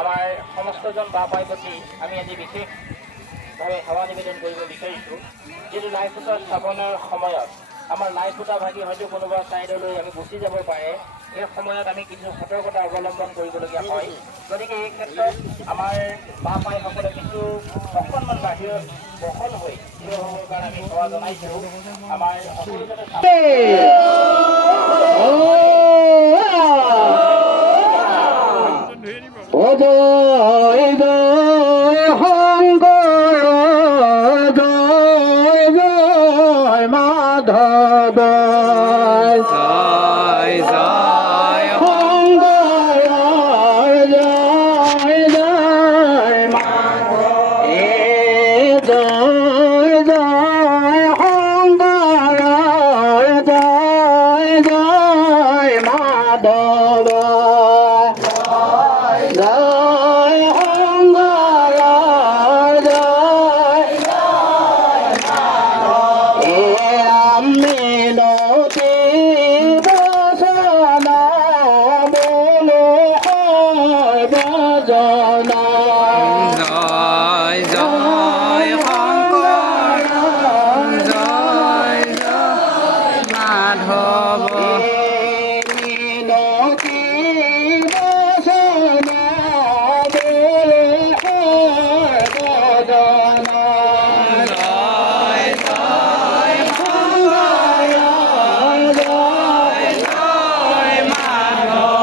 আমাৰ সমস্তজন বাপাই প্ৰতি আমি আজি বিশেষভাৱে সেৱা নিবেদন কৰিব বিচাৰিছোঁ। যিটো লাই ফুটা স্থাপনৰ সময়ত আমাৰ লাই ফুটা ভাগি হয়তো কোনোবা ছাইডলৈ আমি গুচি যাব পাৰে, এই সময়ত আমি কিছু সতৰ্কতা অৱলম্বন কৰিবলগীয়া হয়। গতিকে এই ক্ষেত্ৰত আমাৰ বাপাইসকলে কিছু অকণমান বাহিৰত বহল হৈ থিয় হ'বৰ কাৰণে আমি সেৱা জনাইছোঁ। আমাৰ সকলোজনে জয় জয় শংকৰ জয় জয় মাধৱ জয় জয় শংকৰ জয় জয় মাধৱ জয় জয় শংকৰ জয় জয় মাধৱ জয় শংকৰ জয় হে ৰাম মিনতি বচন বোলো সৰ্বজন জয় জয় শংকৰ জয় জয় মাধৱ মিনতি বচন বোলো সৰ্বজন জয় জয় শংকৰ জয় জয় মাধৱ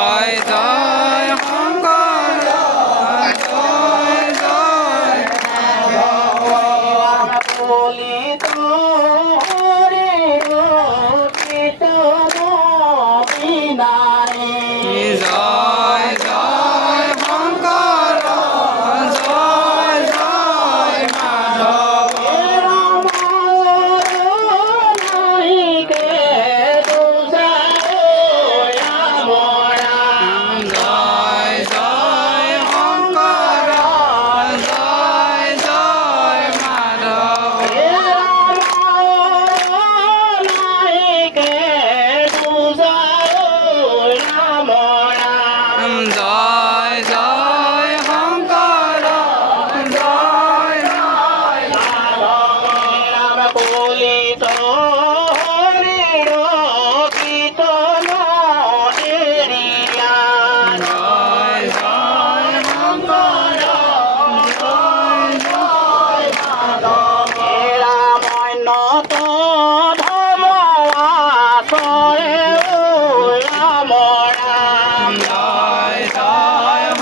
জয় জয় শংকৰ জয় জয় মাধৱ জয় জয় শংকৰ জয় জয় জয় জয় শংকৰ জয়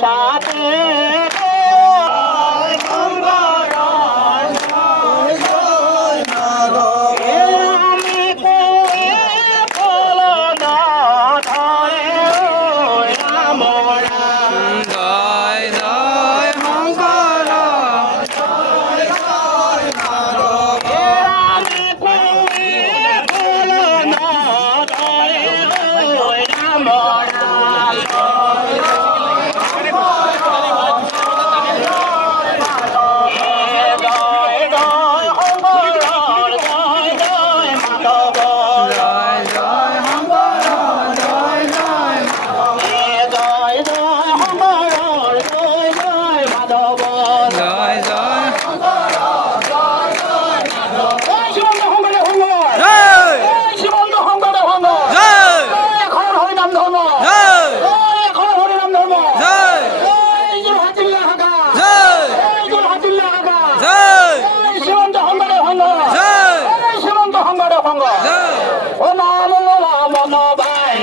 জয় মাধৱ জয় জয় শংকৰ জয় জয় মাধৱ জয় জয় শংকৰ জয় জয় জয় জয় শংকৰ জয় জয় জয় জয় শংকৰ জয় জয় জয় জয় শংকৰ জয় জয় মাধৱ জয় জয় শংকৰ জয় জয় জয় জয়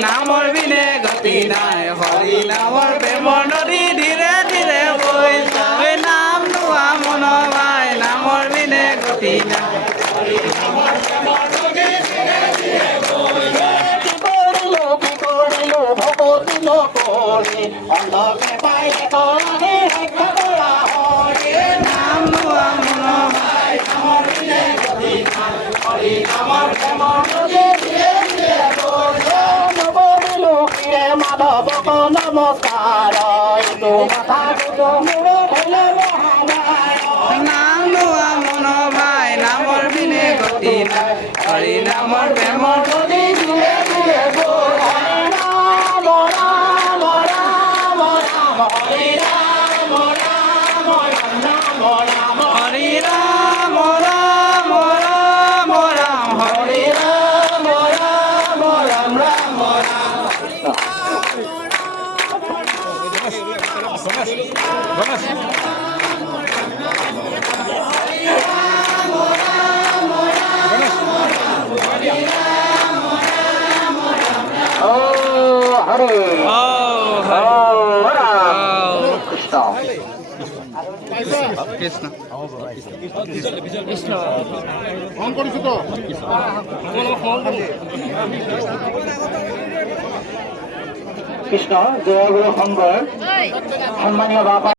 নামৰ বিনে গতি নাই হৰি নামৰ প্ৰেমৰ নদী ধীৰে ধীৰে বৈ যায় নাম লোৱা মন ভাই নামৰ বিনে গতি নাই ভকতি নকৰি অন্ধকে পাই কৰা নাম লোৱা মন ভাই নামৰ বিনে গতি নাই হৰি নামৰ প্ৰেমৰ নদী দিলে দিলে বৈ হৰি ৰাম ৰাম ৰাম ৰাম হৰি ৰাম ৰাম ৰাম ৰাম ৰাম ও হৰে ও ও ৰাম কৃষ্ণ কৃষ্ণ কৃষ্ণ জয়গুৰু সংঘৰ সন্মানীয় বাবা